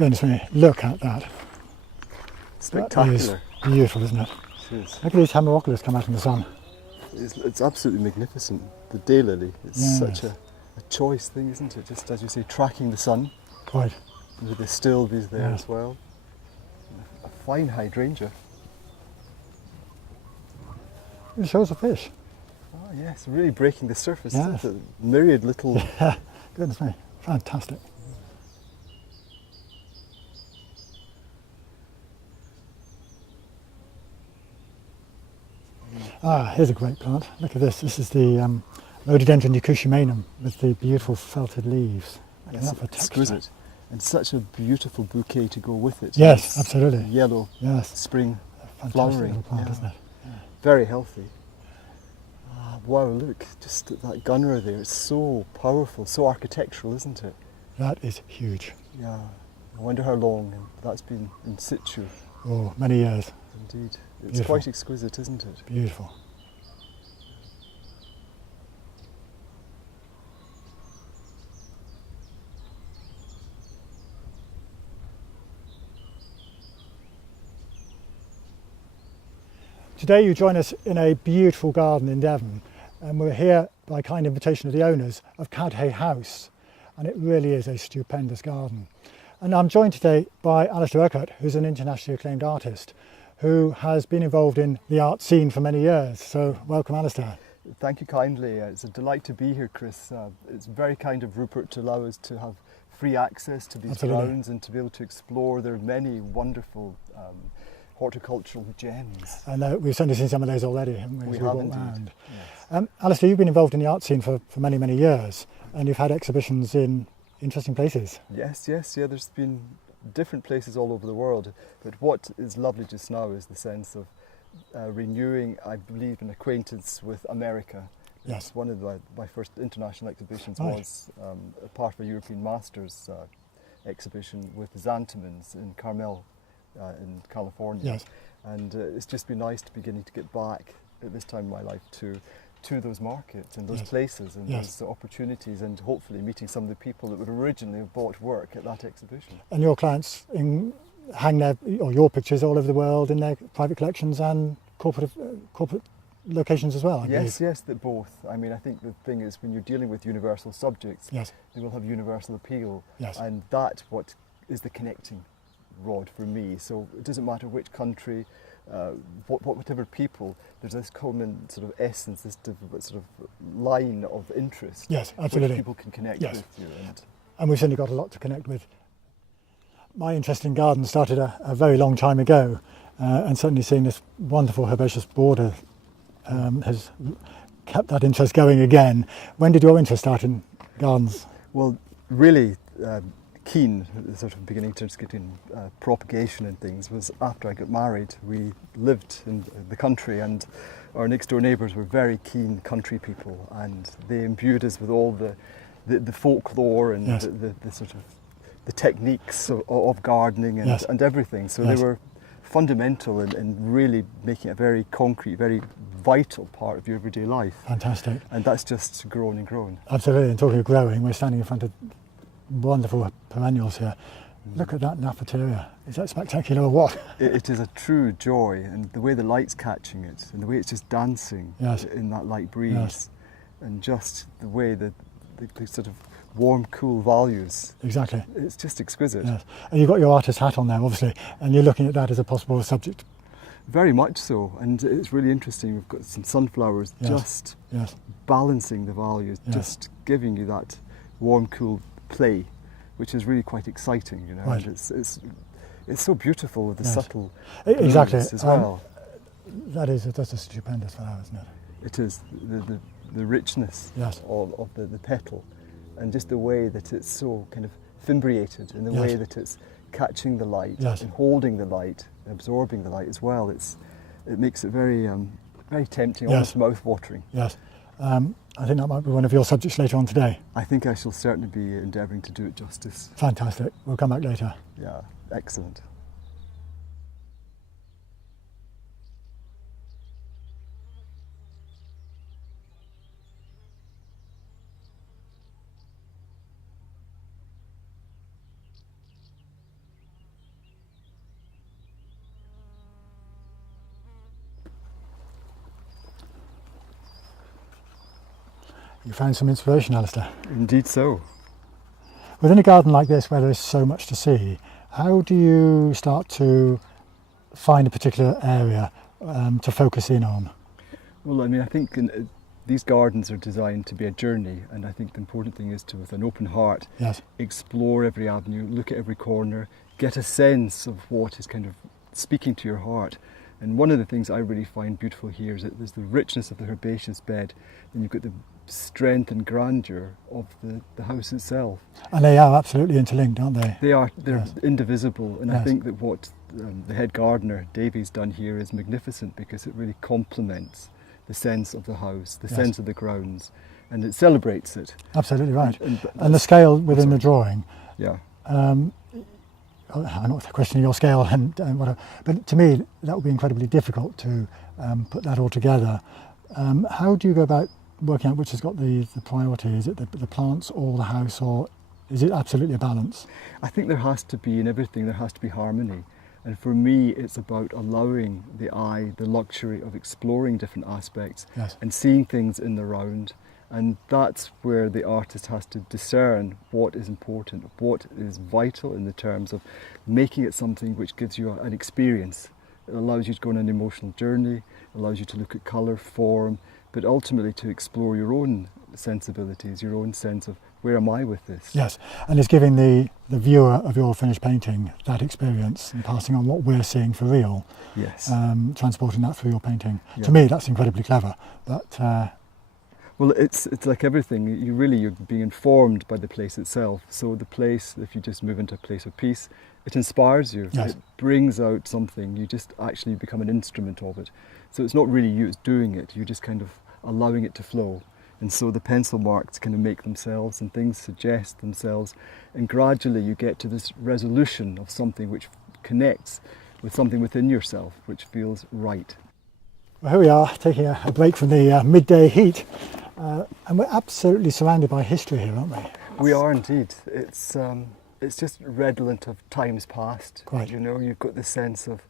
Goodness me, look at that. Spectacular. That is beautiful, isn't it? It is. Look at these Hemeroculus come out in the sun. It's absolutely magnificent. The daylily, it's Yes. such a choice thing, isn't it? Just as you say, tracking the sun, Quite. with the stilbes there Yes. as well. A fine hydrangea. It shows a fish. Oh yes, really breaking the surface. Yes. The myriad little. Yeah, goodness me, fantastic. Ah, here's a great plant. Look at this. This is the Rhododendron Eucusimanum with the beautiful felted leaves. Look at It's that for texture. exquisite, and such a beautiful bouquet to go with it. Yes, It's absolutely. Yellow Yes, spring, fantastic flowering, little plant, yeah. isn't it? very healthy. Wow, look, just at that gunner there. It's so powerful, so architectural, isn't it? That is huge. Yeah. I wonder how long that's been in situ. Oh, many years. Indeed. It's Beautiful. quite exquisite, isn't it? Beautiful. Today you join us in a beautiful garden in Devon, and we're here by kind invitation of the owners of Cadhay House, and it really is a stupendous garden. And I'm joined today by Alasdair Urquhart, who's an internationally acclaimed artist who has been involved in the art scene for many years. So welcome, Alasdair. Thank you kindly. It's a delight to be here, Chris. It's very kind of Rupert to allow us to have free access to these Absolutely. grounds and to be able to explore. There are many wonderful horticultural gems. And we've certainly seen some of those already, haven't we? We as have walked indeed. round. Yes. Alasdair, you've been involved in the art scene for many, many years, and you've had exhibitions in interesting places. Yes, yeah, there's been different places all over the world, but what is lovely just now is the sense of renewing, I believe, an acquaintance with America. Yes. It's one of my first international exhibitions Right. was a part of a European Masters exhibition with the Xantamans in Carmel in California. Yes. And it's just been nice to beginning to get back at this time in my life to those markets and those Yes. places and Yes. those opportunities, and hopefully meeting some of the people that would originally have bought work at that exhibition. And your clients hang your pictures all over the world in their private collections and corporate locations as well, I believe. Yes, that both. I mean, I think the thing is when you're dealing with universal subjects, Yes. they will have universal appeal, Yes. and that's what is the connecting rod for me. So it doesn't matter which country, whatever people, there's this common sort of essence, this sort of line of interest. Yes, which absolutely. people can connect Yes. with you. And we've certainly got a lot to connect with. My interest in gardens started a very long time ago, and certainly seeing this wonderful herbaceous border has kept that interest going again. When did your interest start in gardens? Well, really keen, sort of beginning to get in propagation and things, was after I got married. We lived in the country, and our next door neighbours were very keen country people, and they imbued us with all the folklore and Yes. the sort of the techniques of gardening and, Yes. and everything. So Yes. they were fundamental in really making it a very concrete, very vital part of your everyday life. Fantastic. And that's just grown and grown. Absolutely. And talking of growing, we're standing in front of wonderful perennials here. Look at that Naphateria. Is that spectacular or what? It is a true joy, and the way the light's catching it, and the way it's just dancing Yes. in that light breeze, Yes. and just the way the sort of warm, cool values. Exactly. It's just exquisite. Yes. And you've got your artist hat on there, obviously, and you're looking at that as a possible subject. Very much so, and it's really interesting. We've got some sunflowers Yes. just Yes. balancing the values, Yes. just giving you that warm, cool play, which is really quite exciting, you know. Right. And it's so beautiful with the Yes. subtle Exactly. blues as well. That's a stupendous flower, isn't it? It is the richness Yes. of the petal, and just the way that it's so kind of fimbriated, and the Yes. way that it's catching the light Yes. and holding the light, and absorbing the light as well. It makes it very very tempting, Yes. almost mouth-watering. Yes. I think that might be one of your subjects later on today. I think I shall certainly be endeavouring to do it justice. Fantastic. We'll come back later. Yeah, excellent. You found some inspiration, Alasdair. Indeed so. Within a garden like this, where there is so much to see, how do you start to find a particular area to focus in on? Well, I mean, I think these gardens are designed to be a journey, and I think the important thing is to, with an open heart, Yes. explore every avenue, look at every corner, get a sense of what is kind of speaking to your heart. And one of the things I really find beautiful here is that there's the richness of the herbaceous bed, and you've got the strength and grandeur of the house itself. And they are absolutely interlinked, aren't they? They're Yes. indivisible, and I Yes. think that what the head gardener Davy's done here is magnificent, because it really complements the sense of the house, the Yes. sense of the grounds, and it celebrates it. Absolutely right. And And the scale within the drawing, yeah, I'm not questioning your scale and whatever, but to me that would be incredibly difficult to put that all together. How do you go about working out which has got the priority? Is it the plants or the house, or is it absolutely a balance? I think there has to be, in everything, there has to be harmony. And for me, it's about allowing the eye the luxury of exploring different aspects Yes. and seeing things in the round. And that's where the artist has to discern what is important, what is vital in the terms of making it something which gives you an experience. It allows you to go on an emotional journey, allows you to look at colour, form, but ultimately to explore your own sensibilities, your own sense of where am I with this? Yes, and it's giving the viewer of your finished painting that experience and passing on what we're seeing for real, Yes. transporting that through your painting. Yeah. To me, that's incredibly clever. But Well, it's like everything. You're being informed by the place itself. So the place, if you just move into a place of peace, it inspires you. Yes. It brings out something. You just actually become an instrument of it. So it's not really you it's doing it. You're just kind of allowing it to flow. And so the pencil marks kind of make themselves, and things suggest themselves. And gradually you get to this resolution of something which connects with something within yourself, which feels right. well, here we are, taking a break from the midday heat, and we're absolutely surrounded by history here, aren't we? We are indeed. It's just redolent of times past. Quite. You know, you've got the sense of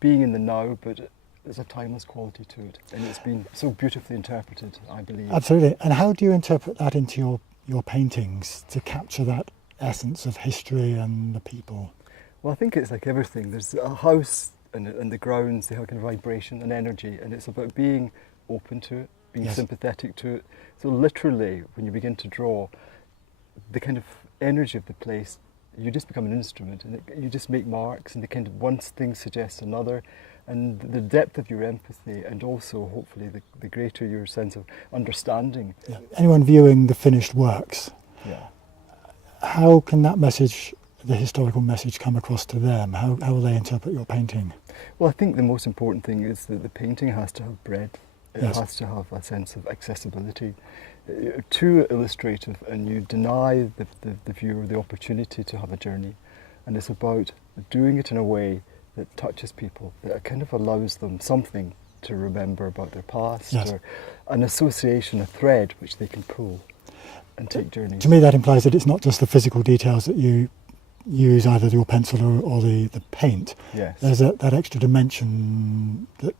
being in the now, but there's a timeless quality to it, and it's been so beautifully interpreted, I believe. Absolutely. And how do you interpret that into your paintings to capture that essence of history and the people? Well, I think it's like everything. There's a house and the grounds, they have kind of vibration and energy, and it's about being open to it, being Yes. sympathetic to it. So literally, when you begin to draw, the kind of energy of the place, you just become an instrument, and you just make marks, and the kind of one thing suggests another, and the depth of your empathy, and also hopefully the greater your sense of understanding. Yeah. Anyone viewing the finished works, Yeah. how can that message, the historical message, come across to them? How will they interpret your painting? Well, I think the most important thing is that the painting has to have breadth. It Yes. has to have a sense of accessibility. You're too illustrative, and you deny the viewer the opportunity to have a journey. And it's about doing it in a way that touches people, that kind of allows them something to remember about their past, Yes. or an association, a thread which they can pull and take journeys. To me, that implies that it's not just the physical details that you use, either your pencil or the paint. Yes. There's that extra dimension that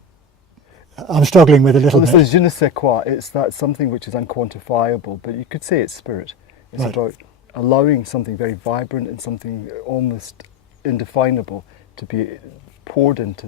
I'm struggling with a little Well, bit. this is je ne sais quoi. It's that something which is unquantifiable, but you could say it's spirit. It's Right. about allowing something very vibrant and something almost indefinable to be poured into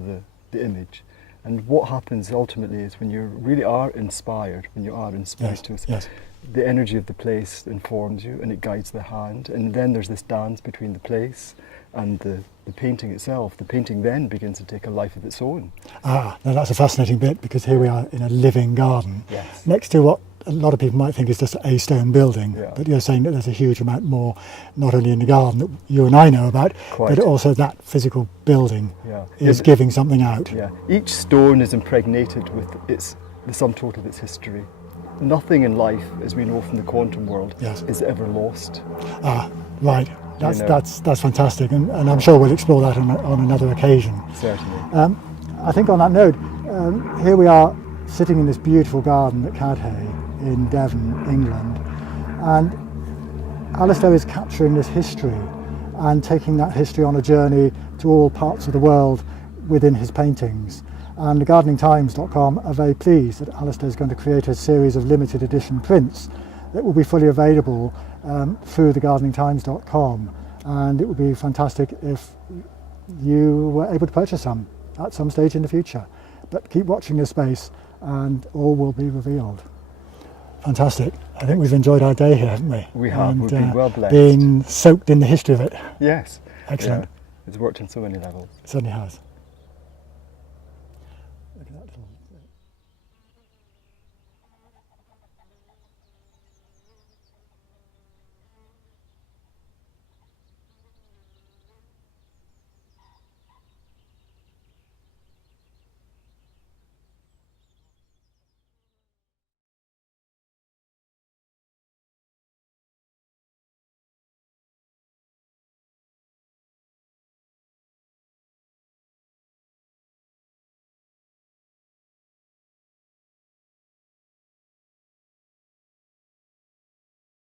the image. And what happens ultimately is when you really are inspired, Yes, to yes. the energy of the place informs you, and it guides the hand, and then there's this dance between the place and the painting itself. The painting then begins to take a life of its own. Now that's a fascinating bit, because here we are in a living garden Yes. next to what a lot of people might think is just a stone building, Yeah. but you're saying that there's a huge amount more, not only in the garden that you and I know about, Quite. but also that physical building Yeah. is It- giving something out. Yeah, each stone is impregnated with the sum total of its history. Nothing in life, as we know from the quantum world, Yes. is ever lost. Right. That's know. that's fantastic, and I'm sure we'll explore that on another occasion. Certainly. I think on that note, here we are sitting in this beautiful garden at Cadhay in Devon, England, and Alasdair is capturing this history and taking that history on a journey to all parts of the world within his paintings. And the gardeningtimes.com are very pleased that Alasdair is going to create a series of limited edition prints that will be fully available through the gardeningtimes.com, and it would be fantastic if you were able to purchase some at some stage in the future. But keep watching this space and all will be revealed. Fantastic. I think we've enjoyed our day here, haven't we? We have. And, we've been well blessed. Been soaked in the history of it. Yes. Excellent. Yeah. It's worked on so many levels. It certainly has. Look at that little